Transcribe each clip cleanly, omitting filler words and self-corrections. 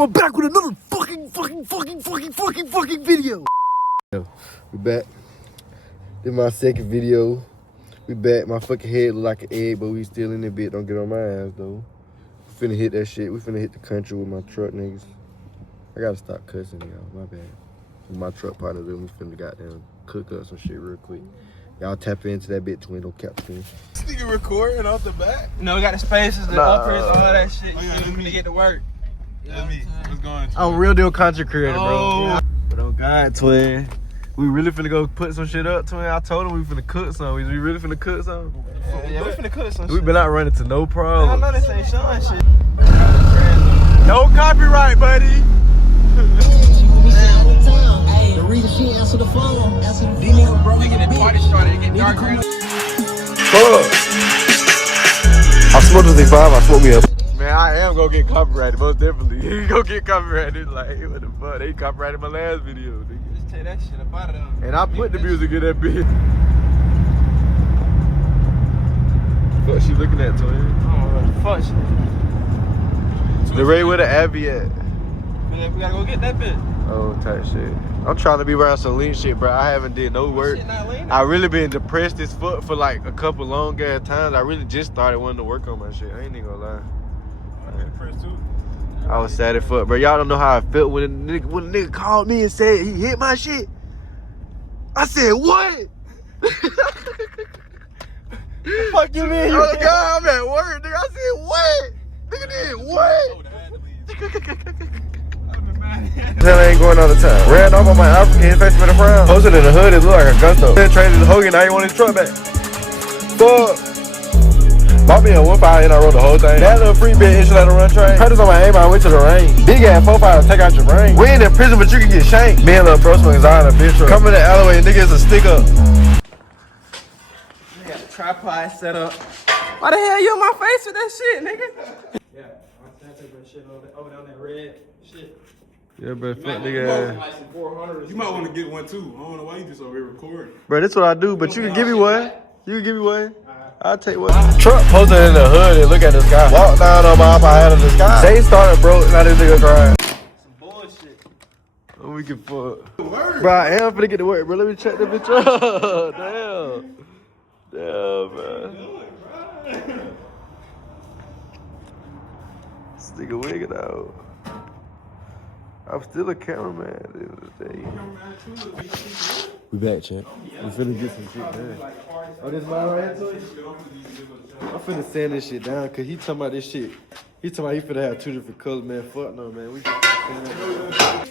I'm back with another fucking video. We back. This is my second video. We back. My fucking head look like an egg, but we still in the bit. Don't get on my ass though. We finna hit that shit. We finna hit the country with my truck niggas. I gotta stop cussing, y'all. My bad. My truck partner, we finna goddamn cook up some shit real quick. Y'all tap into that bit, twin. Don't cap twin. This nigga recording off the back. You know, we got the spaces, the uppers, all that shit. You feel me to get to work. That's me. What's going on? I'm a real deal content creator, bro. Oh. But on God, twin. We really finna go put some shit up, twin. I told him we finna cook some. We really finna cook some. Yeah, we finna cook some shit. We been out running to no problem. I know this ain't Sean shit. No copyright, buddy. The reason she answered the phone, bro. We get the party started, it get dark early. I smoked this thing 5, I smoked me up. Man, I am gonna get copyrighted, most definitely. He gonna get copyrighted, like, what the fuck? They copyrighted my last video, nigga. Just take that shit up out of them. And I put the music in that bitch. What she looking at, twin? I don't know what the fuck shit. The Ray with the Abby at. Man, we gotta go get that bit. Oh, type shit. I'm trying to be around some lean shit, bro. I haven't did no work. Shit not leaning. I really been depressed as fuck for like a couple long ass times. I really just started wanting to work on my shit. I ain't even gonna lie. I was sad as fuck, bro. Y'all don't know how I felt when a nigga called me and said he hit my shit. I said, what? The fuck you mean? Oh God, I'm at work, nigga. I said, what? Nigga did what? Hell ain't going all the time. Ran off on my African face with a frown. Posted in the hood, it look like a gusto. Then traded to Hogan, now he want his truck back. Fuck. Bought me a whoop out and I rode the whole thing. That little free bit issue like a run train. Practice on my aim, I went to the range. Big ass 4-5 take out your brain. We ain't in prison, but you can get shanked. Me and little bro smoking Zayg in a bitch truck. Coming to alleyway, niggas a stick up. We got the tripod set up. Why the hell you in my face with that shit, nigga? Yeah, I take that shit over there on that red shit. Yeah, bro, fuck nigga. Like some 400. You might want to get one too. I don't know why you just over here recording. Bro, that's what I do, but you can give me one. You can give me one. I'll take one. Truck posted in the hood and look at the sky. Walk down on my iPad in the sky. Zayg started broke, now this nigga crying. Some bullshit. Oh, we can fuck. Bro, I am finna get to work, bro. Let me check the bitch up. Damn. Damn, bro. This nigga wigging out. I'm still a cameraman at the end of the day. We back, champ. We finna get some shit done. Oh, this mine right here, Toy? I'm finna sand this shit down, cause he talking about this shit. He talking about he finna have 2 different colors, man. Fuck no, man. We just sand that down.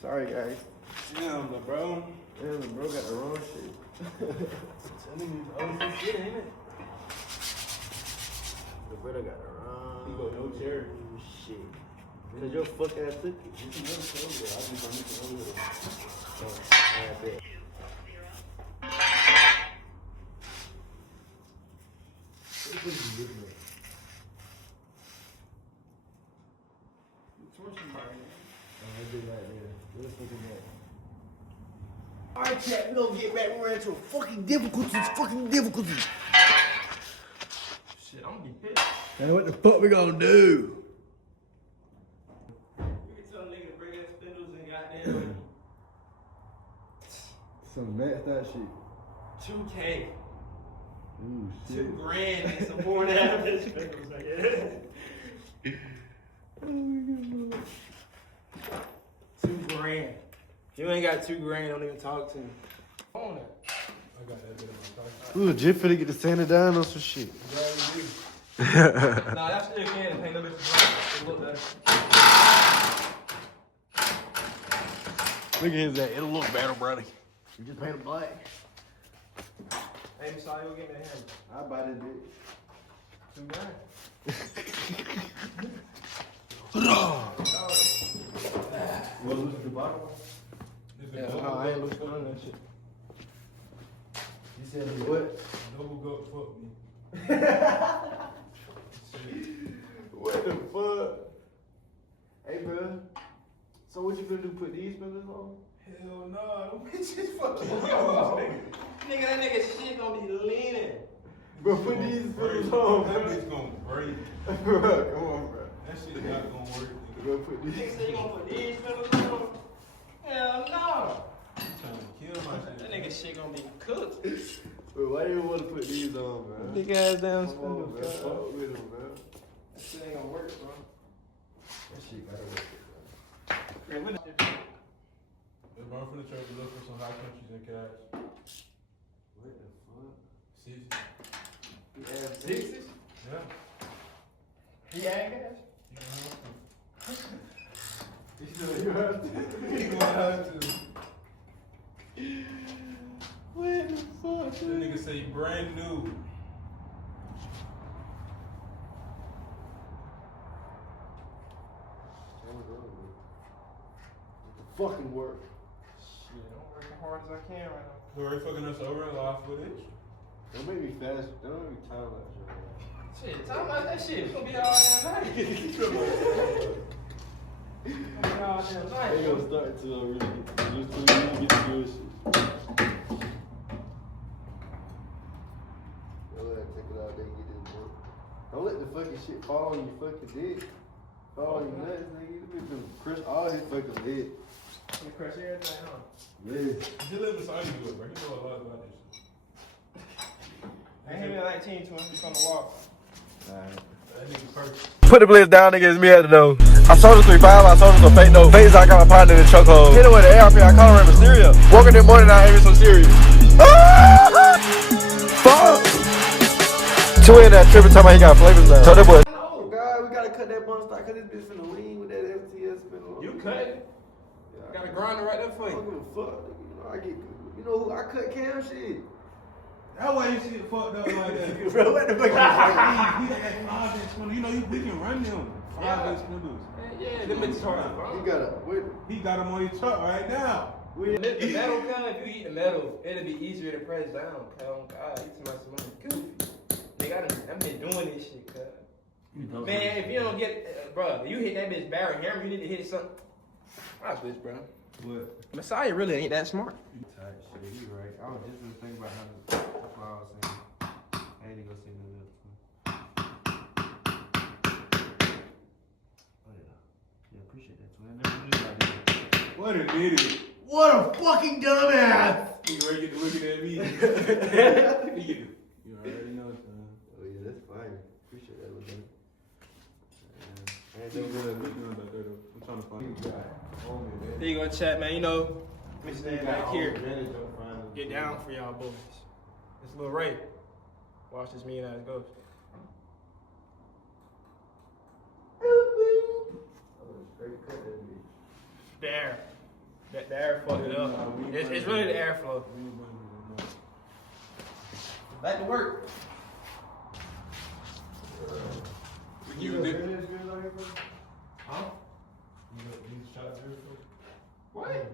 Sorry, guys. Damn, bro. Damn, the bro got the wrong shit. Shit, ain't it? The brother got the wrong He go no chair. shit. Cause your fuck ass took it. Alright, chat, we gonna get back. We ran into fucking difficulties. Shit, I'm gonna be pissed. Hey, what the fuck we gonna do? You can tell a nigga to bring in spindles and goddamn Some max that shit. 2K. Ooh, shit. 2 grand and some 4.5 inch spindles. Like, 2 grand. If you ain't got 2 grand, don't even talk to me. On it. I got that bit in my car. We legit finna get the sanded down on some shit. Nah, that's still can. Paint them bitches black. It look better. Look at his that. It'll look better, brother. You just paint them black. Hey, Messiah, go get me a hammer. I buy this bitch. 2 grand. You wanna lose the bottom? Yeah, I ain't looking on that shit. You said what? Double go fuck me. What the fuck? Hey, bro. So what you gonna do? Put these spindles on? Hell no, them bitches fucking Nigga, that nigga shit gonna be leaning. Bro, put these spindles on, That bro. bitch gonna break. Bro, come on, bro. That shit not gonna work. Go put Nigga these. say you gonna put these spindles on? Hell no. I'm trying to kill my shit. That nigga shit gonna be cooked. Wait, why you want to put these on, man? Big ass damn Come on, spindle. man. Fuck with them, man. That shit ain't gonna work, bro. That shit gotta work. Man, what the If I'm from the church to look for some high countries in cash. What the fuck? See? You ass Sixes? Yeah. He ain't gas? You have to. You gonna have to. What the fuck? That nigga say brand new. Fucking work. Shit, I'm working hard as I can right now. We're already fucking us over in live footage. Don't make me fast. Don't make me time lapse. Shit, talk about that shit. It's gonna be all damn night. It's gonna be all damn They night. gonna start to really get to get the good shit. Go ahead, take it out there and get this book. Don't let the fucking shit fall on your fucking dick. Fall on your nuts, nigga. You been crush all his fucking head. You crush everything, huh? Yeah. He live beside you, bro. He know a lot about this shit. I ain't even 19 to him, just on the wall. Alright. That nigga perfect. Put the blitz down, nigga, it's me at the door. I sold her 3-5, I sold her some fake notes. Fakes, I got my partner in the chokehold. Hit her with the ARP, I call her Mysterio. Woke in the morning, I ain't even so serious. Fuck! Two in that tripping time, he got flavors now. Tell that boy. Oh, God, we gotta cut that bump stock, cause this bitch finna lean with that FTS spindle. You cut it. Got a grinder right there for I don't you. give a fuck, nigga. You know, I get, you know who I cut Cam shit. That's why you shit fucked up like that. Bro, what the fuck? He had 5 inch spindles. You know, we can run them. 5 inch spindles. Yeah, them bitches hard, bro. You gotta, wait. He got them on his truck right now. The metal kind, if you eat the metal, it'll be easier to press down. Oh God, you too much money. Nigga, I've been doing this shit, cuz. Man, if you don't get, bro, if you hit that bitch barrel hammer, you need to hit something. Watch this, bro. What? Messiah really ain't that smart. Type shit, you right. I was just thinking about how that's why I was saying. I ain't even gonna say nothing else. Oh yeah. Yeah, appreciate that, twin. Never knew about that. What an idiot. What a fucking dumbass! He ready to get to looking at me. You already know, son. Oh yeah, that's fire. Appreciate that, little buddy. I ain't never really looking at that though. I'm trying to find you. Here you go, chat, man. You know, we stand back here. Get down for y'all boys. It's Lil Ray. Watch this mean ass ghost. The air. The air fucked it up. It's really the airflow. Back to work. You did. Huh? What?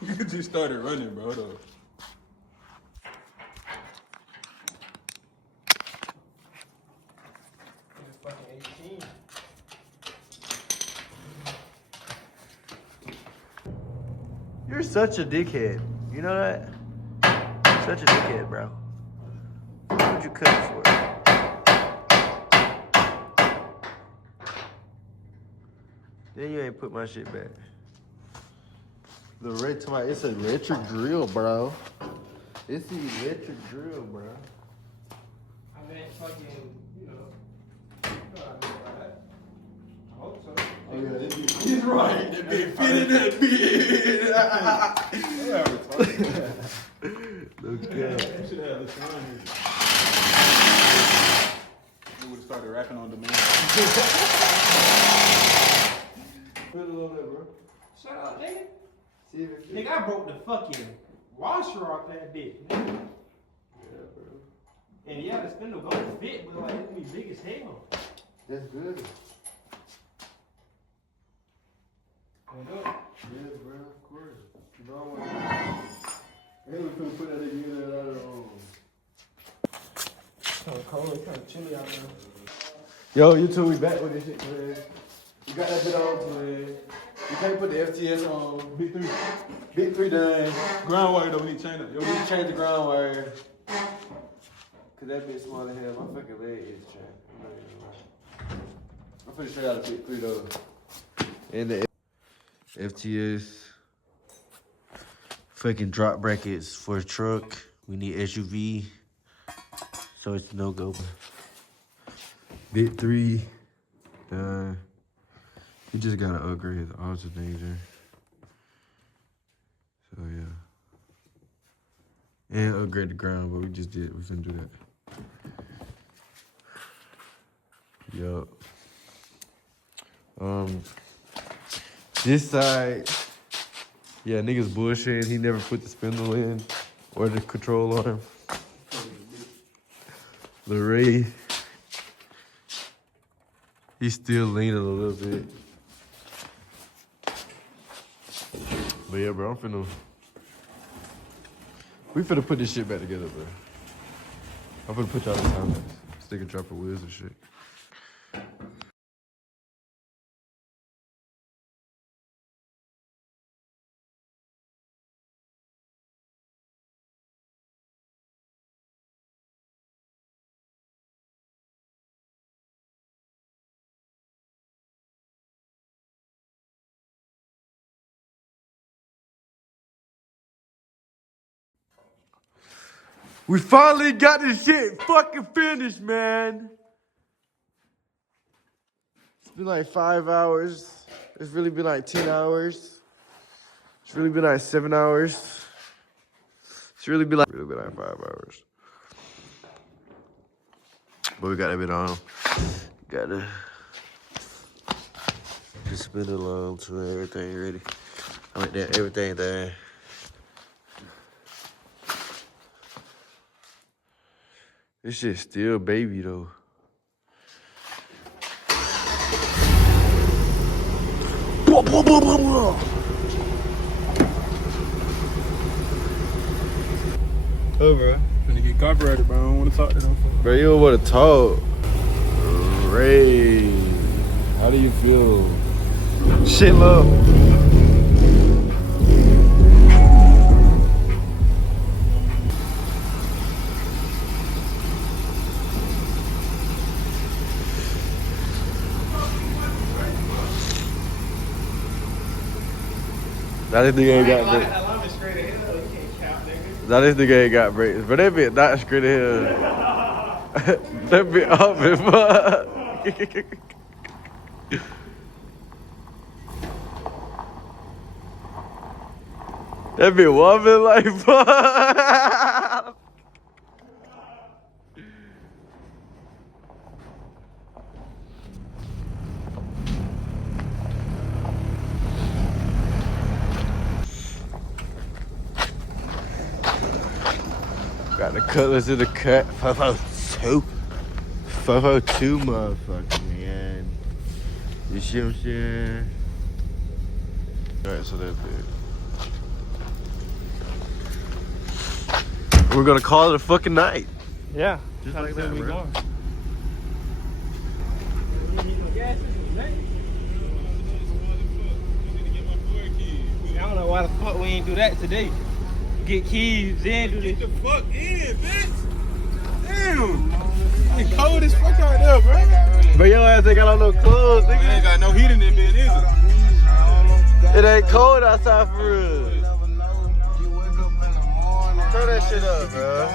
You just started running, bro. Hold on. It's fucking 18. You're such a dickhead. You know that? Such a dickhead, bro. What would you cut it for? Then you ain't put my shit back. The red to my, it's an electric drill, bro. It's the electric drill, bro. I mean, fucking, you know what I mean by that. I hope so. Oh yeah, He's right. That big fit in that big. no cap. You should have the sign here. We would have started rapping on demand. Put it on there, bro. Shut up, nigga. See if it fits. Nigga, I broke the fucking washer off that bitch. Nigga. Yeah, bro. And yeah, the spindle gonna fit, but like it's gonna be big as hell. That's good. Wanna do it? Yeah, bro, of course. You know what? Hey, we couldn't put that together out of the room. Kinda cold, kinda chilly out there. Yo, you two, we back with this shit, man. You got that bit on, man. You can't put the FTS on. Big 3. Big 3 done. Ground wire though, we need to change it. Yo, You need to change the ground wire. Cause that bitch small as hell. My fucking leg is trapped. I'm finna show y'all the big 3 though. And the FTS. Fucking drop brackets for a truck. We need SUV. So it's no go. Bit 3. Done. You just gotta upgrade the alternator. So yeah. And upgrade the ground, but we just did. We finna do that. Yup. This side, yeah, niggas bullshitting. He never put the spindle in or the control arm. Larray, he's still leaning a little bit. But yeah, bro, we finna put this shit back together, bro. I'm finna put y'all in comments. Stick and drop of wheels and shit. We finally got this shit fucking finished, man. It's been like 5 hours. It's really been like 10 hours. It's really been like 7 hours. It's really been like 5 hours. But we got that bit on. Gotta just spin it along to everything ready. I like that, everything there. This shit still baby though. Oh, bro. Finna get copyrighted, bro. I don't want to talk to them. Bro, you don't want to talk. Ray, how do you feel? Shit, love. Now this nigga ain't got brakes. That line is straight ahead. You can't count, nigga. Now this nigga ain't got brakes. But that bitch not straight ahead. That bitch off as fuck. That bitch wobbling like fuck. Got the colors in the cut. 502. 502, motherfucker, man. You see what I'm saying? Alright, so that's it. We're gonna call it a fucking night. Yeah. Just like that, bro. I don't know why the fuck we ain't do that today. Get keys, then do this. Get the fuck in, bitch. Damn. It's cold as fuck out there, bro. But your ass ain't got on no clothes, I ain't nigga. got no heat in that bitch either. It ain't cold outside for real. Turn that shit up, bro.